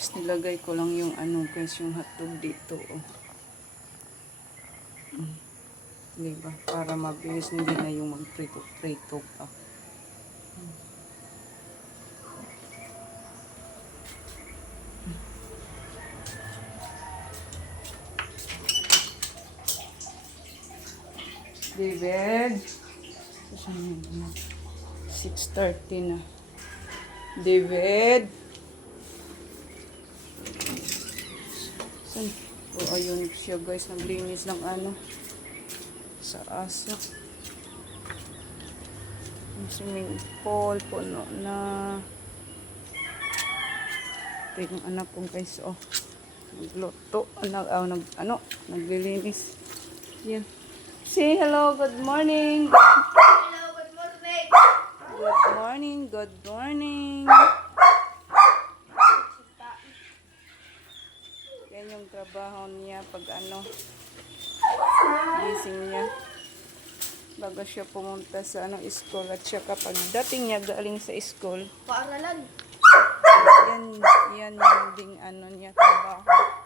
Tapos nilagay ko lang yung ano guys, yung hotdog dito. Oh. Diba? Para mabilis, hindi na yung magprito-prito pa. David. 6:30 na. David. Oh, ayun siya guys. Naglinis ng ano. Sa aso. Yung swimming pool. Puno na. Ito yung anak ko guys. Oh. Nagluto. Naglilinis. Yan. Say hello. Good morning. Hello, good morning. Good morning. Good morning. Yan yung trabaho niya pag ano. Gising niya. Bago siya pumunta sa ano, school. At siya kapag dating niya galing sa school. Paaralan. Yan yung ding ano niya trabaho.